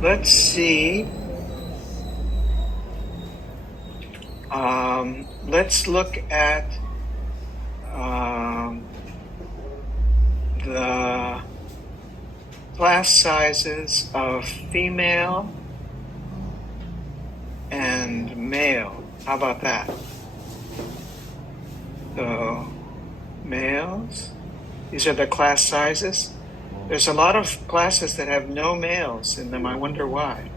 let's see. Let's look at the class sizes of female and male. How about that? So, males, these are the class sizes. There's a lot of classes that have no males in them. I wonder why.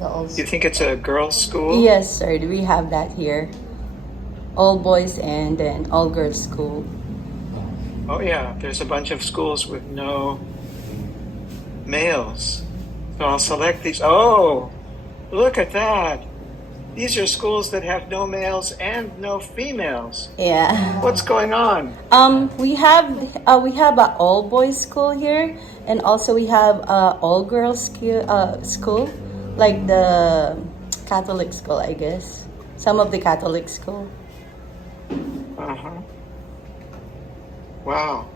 You think it's a girls' school? Yes, sir. We have that here. All boys and then all girls school. Oh yeah, there's a bunch of schools with no males. So I'll select these. Oh, look at that. These are schools that have no males and no females. Yeah. What's going on? We have a all boys school here, and also we have all girls school, like the Catholic school, I guess. Some of the Catholic school. Uh-huh. Wow.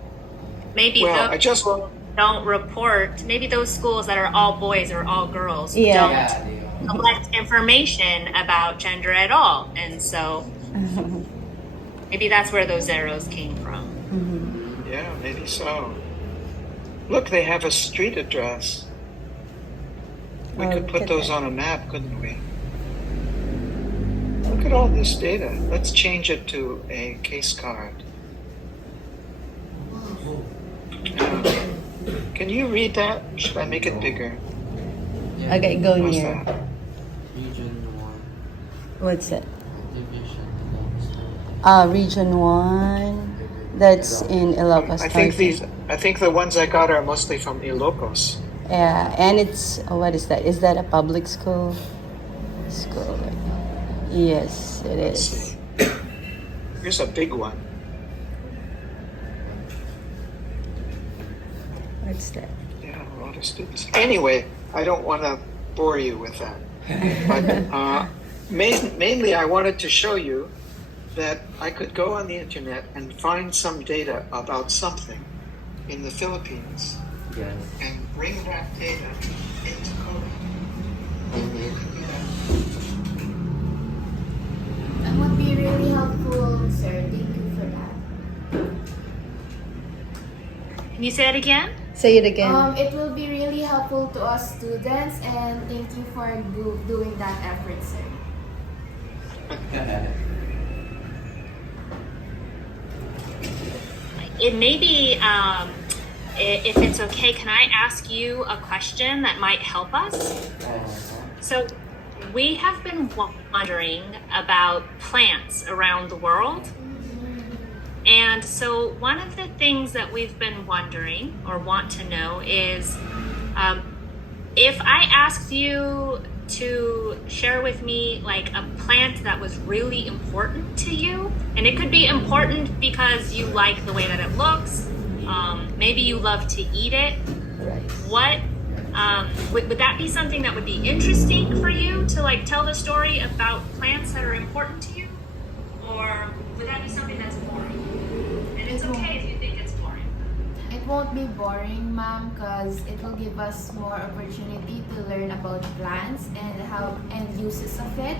Maybe Well, those schools don't report. Maybe those schools that are all boys or all girls don't collect information about gender at all, and so maybe that's where those arrows came from. Yeah, maybe so. Look, they have a street address. We could put those on a map, couldn't we? Look at all this data. Let's change it to a case card. Can you read that? Should I make it bigger? Okay, go How's near. that? Region 1. What's it? Division. Region 1. That's in Ilocos. I think the ones I got are mostly from Ilocos. Yeah, and it's what is that? Is that a public school? School. Yes, it Let's is. see. Here's a big one. What's that? Yeah, a lot of students. Anyway, I don't want to bore you with that. But mainly I wanted to show you that I could go on the internet and find some data about something in the Philippines Yes. and bring that data into CODAP. That would be really helpful, sir. Thank you for that. Can you say that again? Say it again. It will be really helpful to us students, and thank you for doing that effort, sir. It may be, if it's okay, can I ask you a question that might help us? So we have been wondering about plants around the world. And so one of the things that we've been wondering or want to know is if I asked you to share with me like a plant that was really important to you, and it could be important because you like the way that it looks, maybe you love to eat it. What would that be something that would be interesting for you to like tell the story about plants that are important to you, or would that be something that's boring? And it's okay if you think it's boring. It won't be boring, ma'am, because it will give us more opportunity to learn about plants and how and uses of it.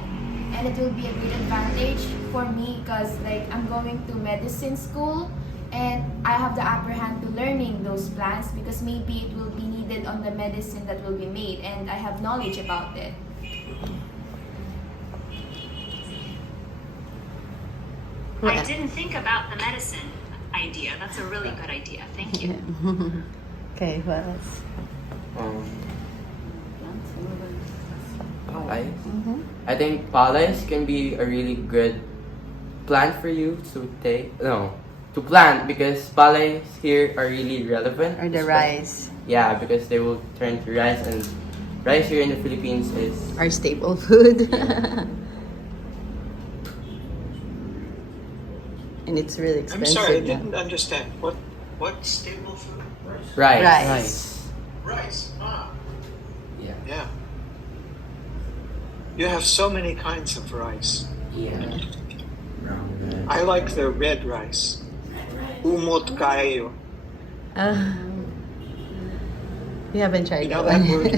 And it will be a good advantage for me because like I'm going to medicine school and I have the upper hand to learning those plants because maybe it will be needed on the medicine that will be made and I have knowledge about it. I didn't think about the medicine idea. That's a really good idea. Thank you. Okay, what else? Palais. I think palais can be a really good plant for you to to plant because palais here are really relevant. Or the rice. Yeah, because they will turn to rice, and rice here in the Philippines is Our staple food. And it's really I'm expensive. sorry, I now. didn't understand. What staple food? rice. Rice. Rice. Ah, Yeah. yeah. You have so many kinds of rice. Yeah. I like the red rice. Umot kayo. You haven't tried You know that that word?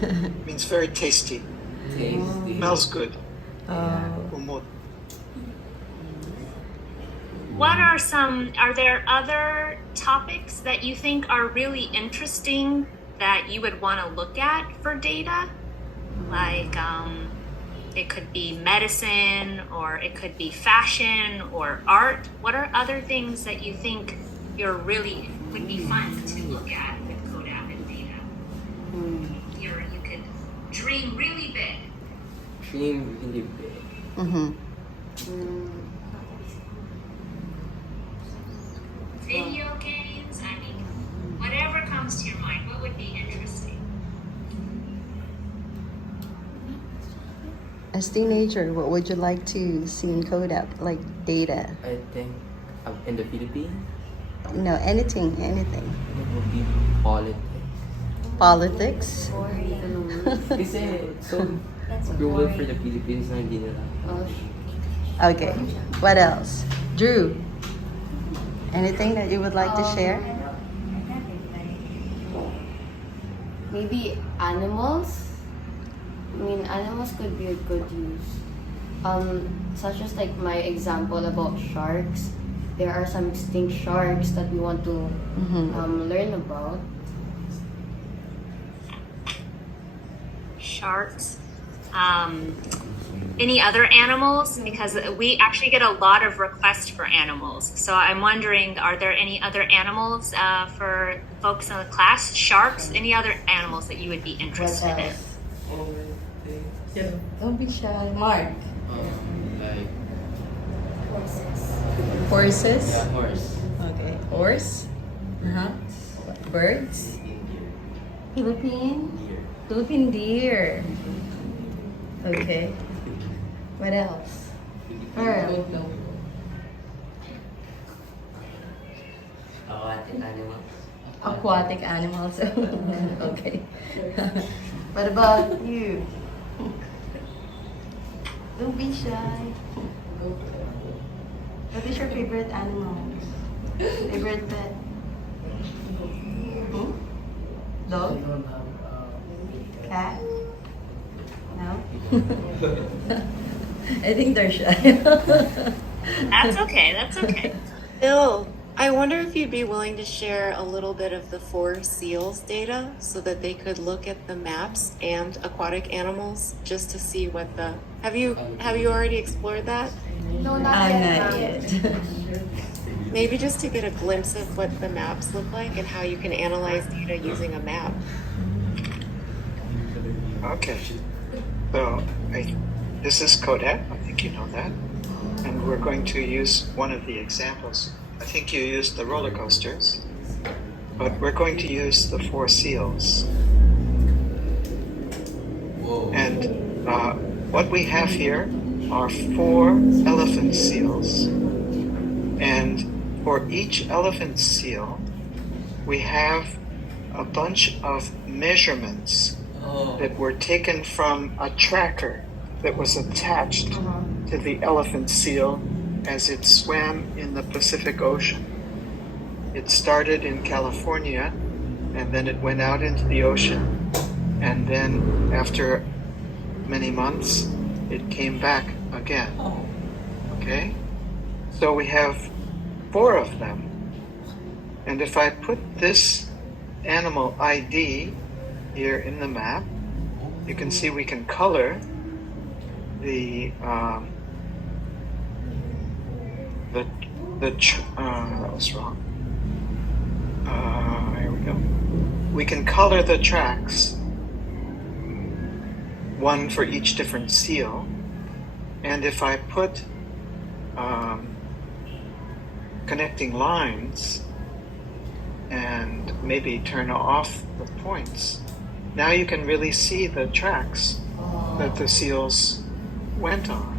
one? It means very tasty. Tasty. Smells good. Oh. Kumot. Are there other topics that you think are really interesting that you would want to look at for data? Like, it could be medicine, or it could be fashion or art. What are other things that you think would be fun to look at with CODAP and data? You could dream really big. Dream really big. Mm-hmm. Video games, I mean, whatever comes to your mind, what would be interesting? As teenager, what would you like to see in CODAP? Like data? I think in the Philippines, No, anything. it would be politics. Politics? Kasi so rule for the Philippines na hindi nila. Okay. What else? Drew, anything that you would like to share? Maybe animals. I mean, animals could be a good use. Such as like my example about sharks. There are some extinct sharks that we want to learn about. Sharks. Any other animals? Because we actually get a lot of requests for animals. So I'm wondering, are there any other animals for folks in the class? Sharks? Any other animals that you would be interested in? Don't be shy. Mark. Like Horses? horse. Okay. Horse? Uh-huh. Birds? Philippine? Philippine deer. Okay. What else? Pearl. Aquatic animals. Okay. What about you? Don't be shy. What is your favorite animal? Favorite pet? Hmm? Dog? Cat? No? I think they're shy. That's okay. That's okay. Bill, I wonder if you'd be willing to share a little bit of the 4 seals data so that they could look at the maps and aquatic animals just to see what the have you already explored that? No, Not ma'am. yet. Maybe just to get a glimpse of what the maps look like and how you can analyze data using a map. Okay. So this is CODAP. I think you know that. And we're going to use one of the examples. I think you used the roller coasters, but we're going to use the 4 seals. Whoa. And what we have here are 4 elephant seals. And for each elephant seal, we have a bunch of measurements that were taken from a tracker that was attached to the elephant seal as it swam in the Pacific Ocean. It started in California, and then it went out into the ocean, and then after many months, it came back again. Okay? So we have 4 of them. And if I put this animal ID here in the map, you can see we can color the that was wrong. Here we go. We can color the tracks, one for each different seal, and if I put connecting lines and maybe turn off the points, now you can really see the tracks that the seals went on.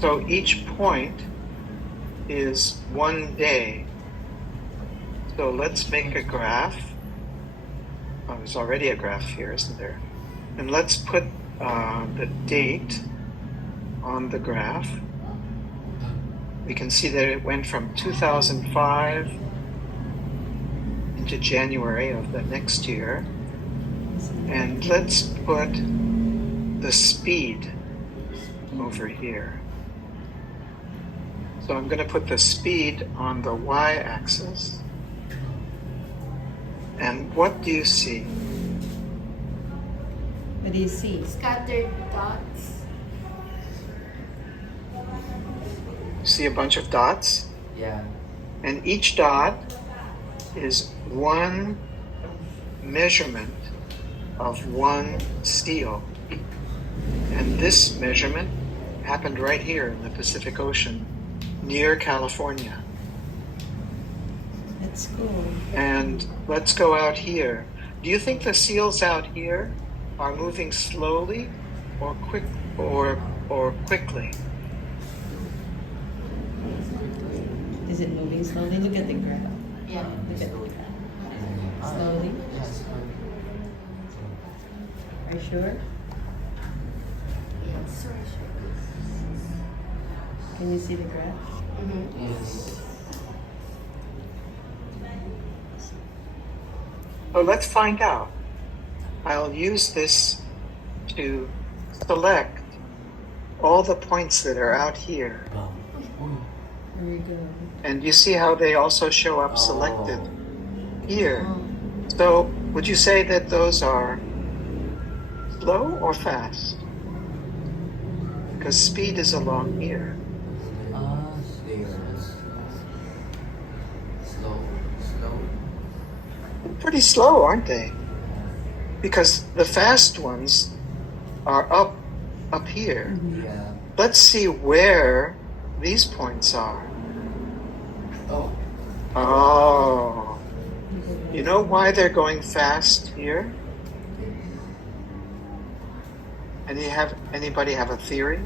So each point is 1 day. So let's make a graph. Oh, there's already a graph here, isn't there? And let's put the date on the graph. We can see that it went from 2005 to January of the next year. And let's put the speed over here. So I'm going to put the speed on the y-axis. And what do you see? What do you see? Scattered dots. See a bunch of dots? Yeah. And each dot is one measurement of one seal. And this measurement happened right here in the Pacific Ocean, near California. That's cool. And let's go out here. Do you think the seals out here are moving slowly or quickly? Is it moving slowly? Look at the graph. Yeah. Look at the graph. Slowly. Yes. Are you sure? Yes. Can you see the graph? Yes. Oh, let's find out. I'll use this to select all the points that are out here. There you go. And you see how they also show up selected here. So would you say that those are slow or fast? Because speed is along here. Slow. Pretty slow, aren't they? Because the fast ones are up here. Yeah. Let's see where these points are. Oh. Oh. You know why they're going fast here? Anybody have a theory?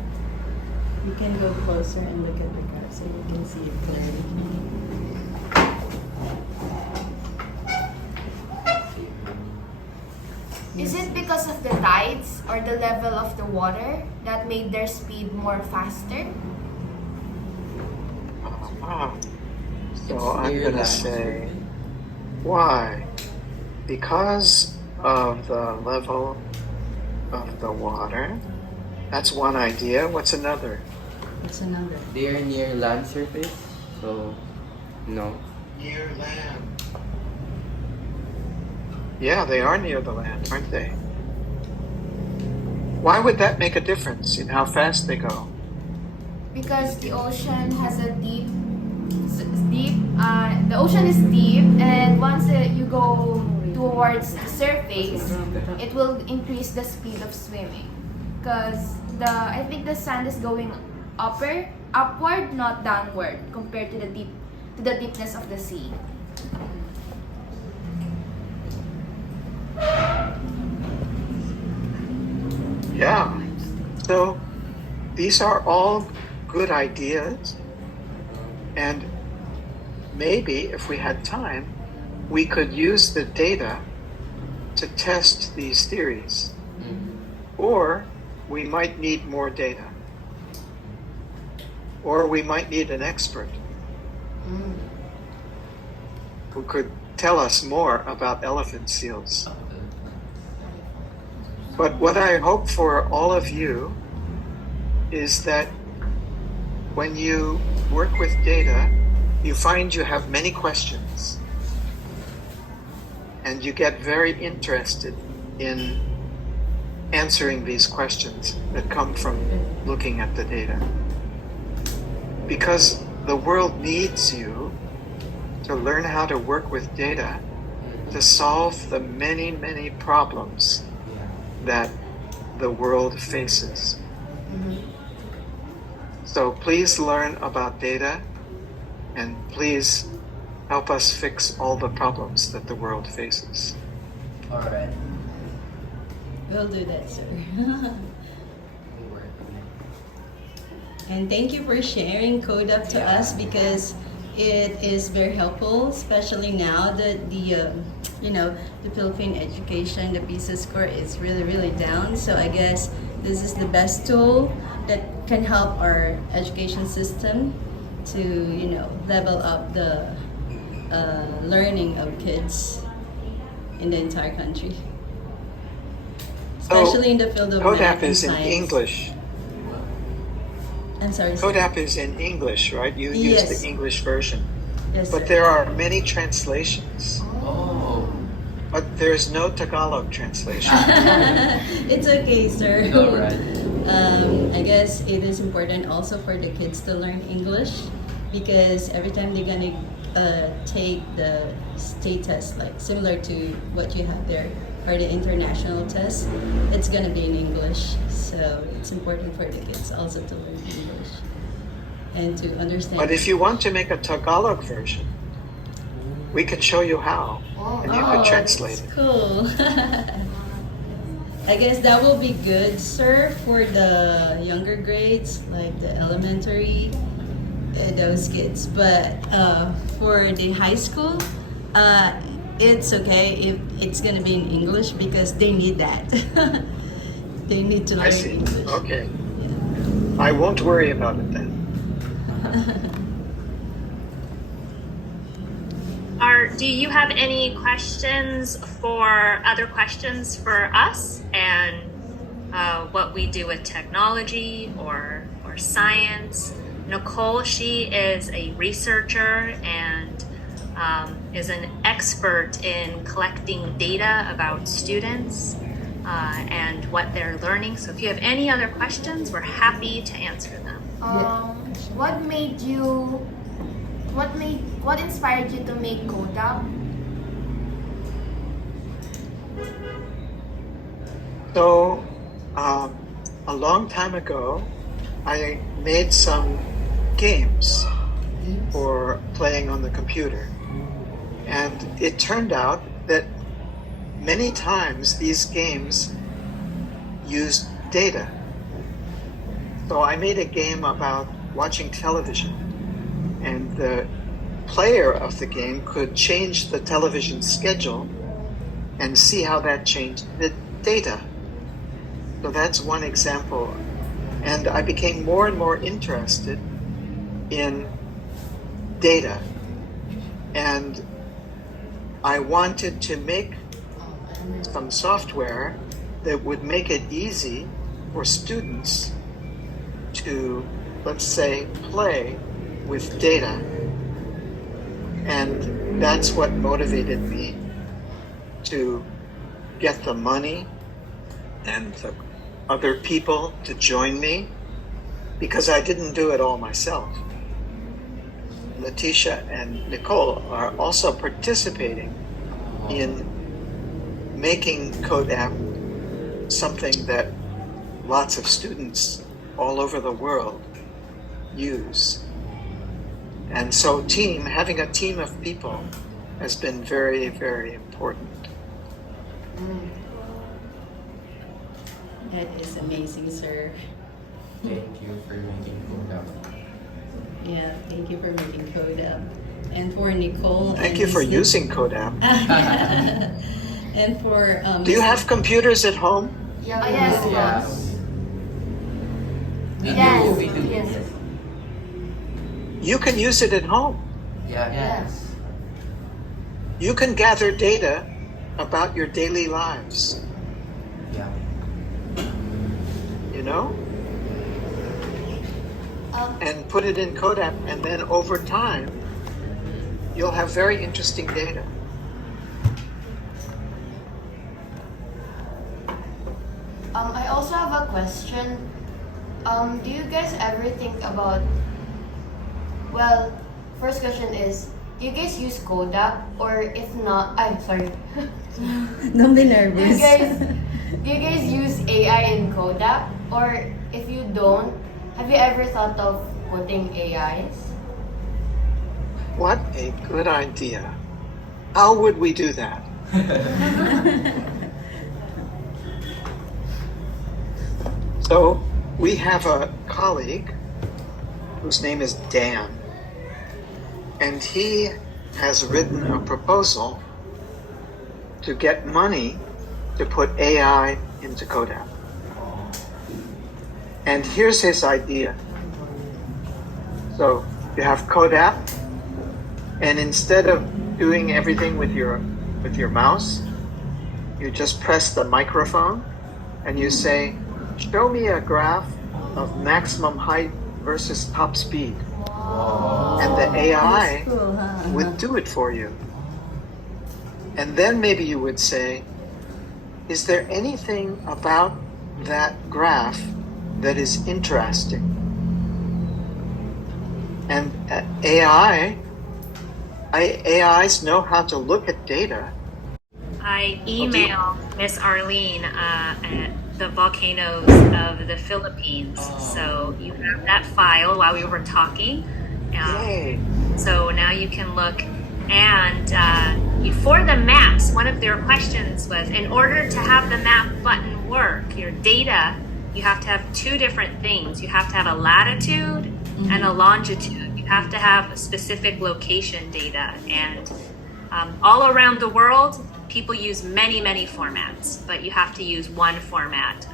You can go closer and look at the graph so you can see it clearly. Is it because of the tides or the level of the water that made their speed more faster? Ah. So I'm Near going to land. say, why? Because of the level of the water. That's one idea. What's another? What's another? They are near land surface, so no. Near land. Yeah, they are near the land, aren't they? Why would that make a difference in how fast they go? Because the ocean has a the ocean is deep, and once you go towards the surface, it will increase the speed of swimming. Because I think the sand is going upward, not downward, compared to the deepness of the sea. Yeah. So these are all good ideas. And maybe if we had time, we could use the data to test these theories. Or we might need more data. Or we might need an expert who could tell us more about elephant seals. But what I hope for all of you is that when you work with data, you find you have many questions and you get very interested in answering these questions that come from looking at the data. Because the world needs you to learn how to work with data to solve the many, many problems that the world faces. So please learn about data and please help us fix all the problems that the world faces. All right. We'll do that, sir. And thank you for sharing CODAP to us because it is very helpful, especially now that the Philippine education, the PISA score is really, really down. So I guess this is the best tool that can help our education system to, level up the learning of kids in the entire country, So, especially in the field of CODAP math and is in science. English. I'm sorry. sir. CODAP is in English, right? You use Yes. the English version. Yes, But sir. there are many translations. Oh. But there's no Tagalog translation. It's okay, sir. It's alright. I guess it is important also for the kids to learn English because every time they're gonna take the state test, like similar to what you have there, or the international test, it's gonna be in English. So it's important for the kids also to learn English and to understand. But if you want to make a Tagalog version, we can show you how, and you could translate it. That's cool. I guess that will be good, sir, for the younger grades, like the elementary, those kids. But for the high school, it's okay if it's gonna be in English because they need that. They need to learn I see. English. Okay. I won't worry about it then. Do you have any other questions for us and what we do with technology or science? Nicole, she is a researcher and is an expert in collecting data about students and what they're learning. So if you have any other questions, we're happy to answer them. What inspired you to make CODAP? So, a long time ago, I made some games for playing on the computer. And it turned out that many times these games used data. So I made a game about watching television, and the player of the game could change the television schedule and see how that changed the data. So that's one example. And I became more and more interested in data. And I wanted to make some software that would make it easy for students to, let's say, play with data. And that's what motivated me to get the money and the other people to join me, because I didn't do it all myself. Letitia and Nicole are also participating in making CODAP something that lots of students all over the world use. And so having a team of people has been very, very important. That is amazing, sir. Thank you for making CODAP. Yeah, thank you for making CODAP. And for Nicole. Thank you for using CODAP. And for Do you have computers at home? Yes. Yes. We do. Yes. You can use it at home. Yeah. Yes. You can gather data about your daily lives, Yeah. you know? Um, And put it in CODAP, and then over time, you'll have very interesting data. I also have a question. Do you guys ever think about, well, first question is, do you guys use CODAP? Or if not, I'm sorry. Don't be do nervous. you guys use AI in CODAP? Or if you don't, have you ever thought of putting AIs? What a good idea. How would we do that? So we have a colleague whose name is Dan, and he has written a proposal to get money to put AI into CODAP. And here's his idea. So you have CODAP, and instead of doing everything with your mouse. You just press the microphone and you say, show me a graph of maximum height versus top speed. And the AI Cool, huh? would do it for you. And then maybe you would say, is there anything about that graph that is interesting? And AIs know how to look at data. I emailed Miss Arlene the volcanoes of the Philippines. So you have that file while we were talking. Yay. So now you can look. And for the maps, one of their questions was, in order to have the map button work, your data, you have to have two different things. You have to have a latitude and a longitude. You have to have specific location data. And all around the world, people use many, many formats, but you have to use one format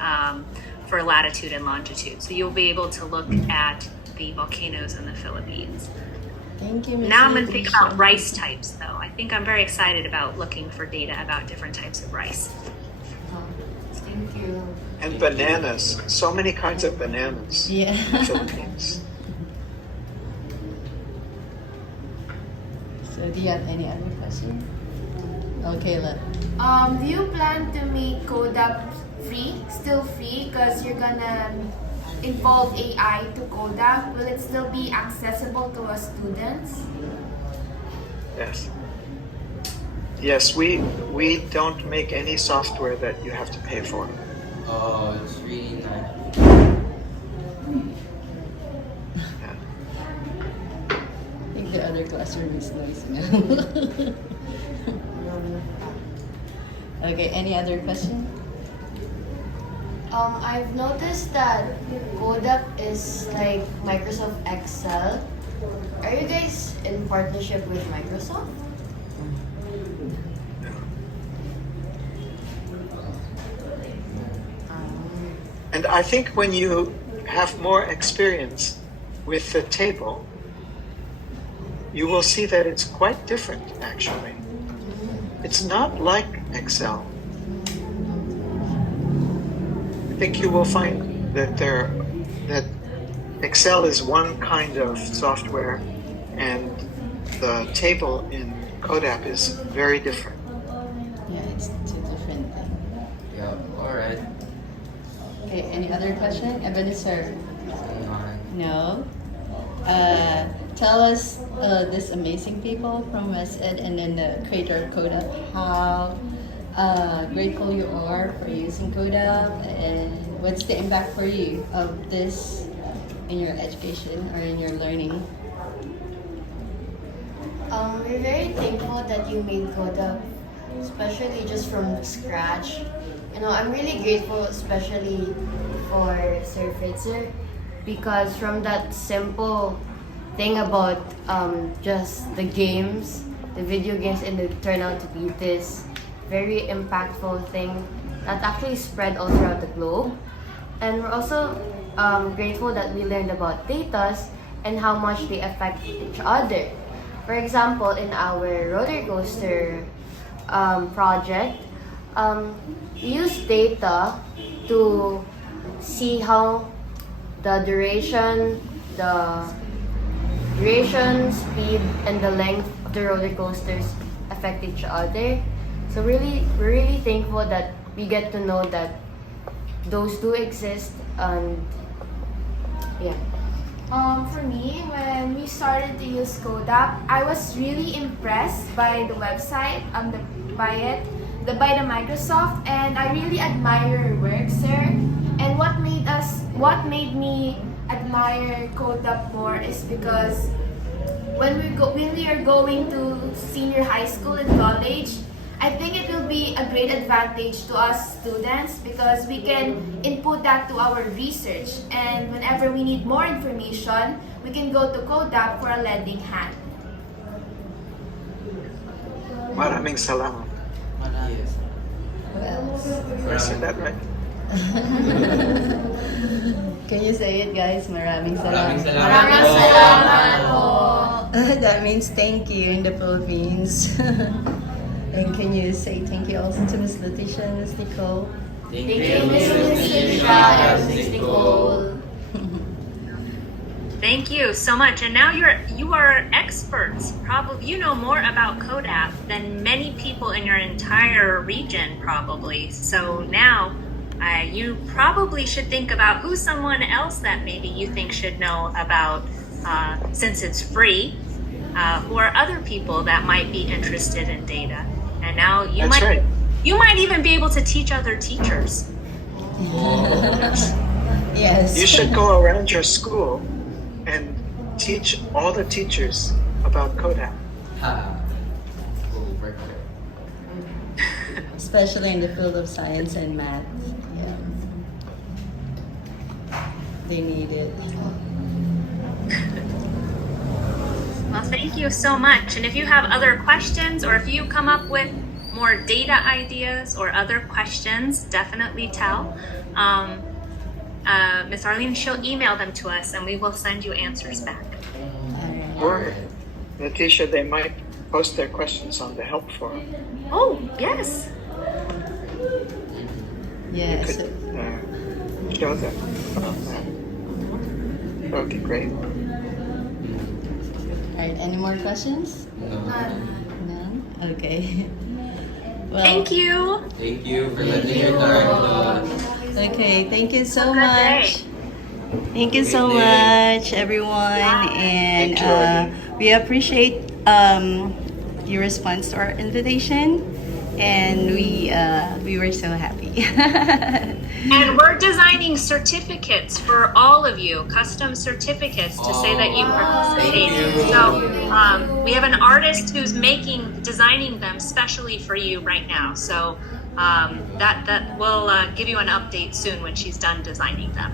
for latitude and longitude. So you'll be able to look at the volcanoes in the Philippines. Thank you, Miss Now I'm going to think Leticia. about rice types, though. I think I'm very excited about looking for data about different types of rice. Thank you. And bananas. So many kinds of bananas Yeah. in the Philippines. So do you have any other question? Okay, look. Do you plan to make CODAP free, still free, because you're gonna involve AI to CODAP? Will it still be accessible to us students? Yes. Yes, we don't make any software that you have to pay for. Oh, it's really nice. Yeah. I think the other classroom is noisy now. Okay, any other question? I've noticed that CODAP is like Microsoft Excel. Are you guys in partnership with Microsoft? And I think when you have more experience with the table, you will see that it's quite different, actually. It's not like Excel. I think you will find that that Excel is one kind of software and the table in CODAP is very different. Yeah, it's two different things. Yeah, alright. Okay, any other question? Ebenezer? No? Tell us this amazing people from WestEd and then the creator of CODAP, how grateful you are for using CODAP and what's the impact for you of this in your education or in your learning? We're very thankful that you made CODAP, especially just from scratch. You know, I'm really grateful, especially for Sir Fritzer, because from that simple thing about just the games, the video games, and it turned out to be this very impactful thing that actually spread all throughout the globe. And we're also grateful that we learned about datas and how much they affect each other. For example, in our roller coaster project, we use data to see how the duration, speed, and the length of the roller coasters affect each other. So we're really thankful that we get to know that those do exist, and yeah. For me, when we started to use CODAP, I was really impressed by the website, by the Microsoft, and I really admire your work, sir. And what made me admire CODAP more is because when we are going to senior high school and college, I think it will be a great advantage to us students because we can input that to our research, and whenever we need more information, we can go to CODAP for a lending hand. Maraming salamat. Yes. Did I say that right? Can you say it, guys? Maraming salamat. Maraming salamat Maraming salamat po. That means thank you in the Philippines. And can you say thank you also to Miss Leticia and Miss Nicole? Thank you, Miss Leticia and Miss Nicole. Thank you so much. And now you are experts. Probably you know more about CODAP than many people in your entire region, probably. So now you probably should think about who's someone else that maybe you think should know about, since it's free, who are other people that might be interested in data. And now That's right. you might even be able to teach other teachers. Yes. You should go around your school and teach all the teachers about CODAP. Especially in the field of science and math. Yeah. They need it. Well, thank you so much. And if you have other questions or if you come up with more data ideas or other questions, definitely tell. Miss Arlene, she'll email them to us and we will send you answers back. Or, Leticia, they might post their questions on the help forum. Oh, yes. You Yes. could show them about that. That would be great. Alright, any more questions? None? Okay. Well, Thank you. Thank you for letting your time. Okay, thank you so Have a good day. much. Thank you so Great day. much, everyone. And Thank you, Arlene. we appreciate your response to our invitation. And we were so happy. And we're designing certificates for all of you, custom certificates to say that you participated. Thank you. So we have an artist who's designing them specially for you right now. So that will give you an update soon when she's done designing them.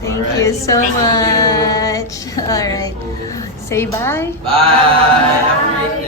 Thank you so Thank much. All right. Say bye. Bye. Have a great day.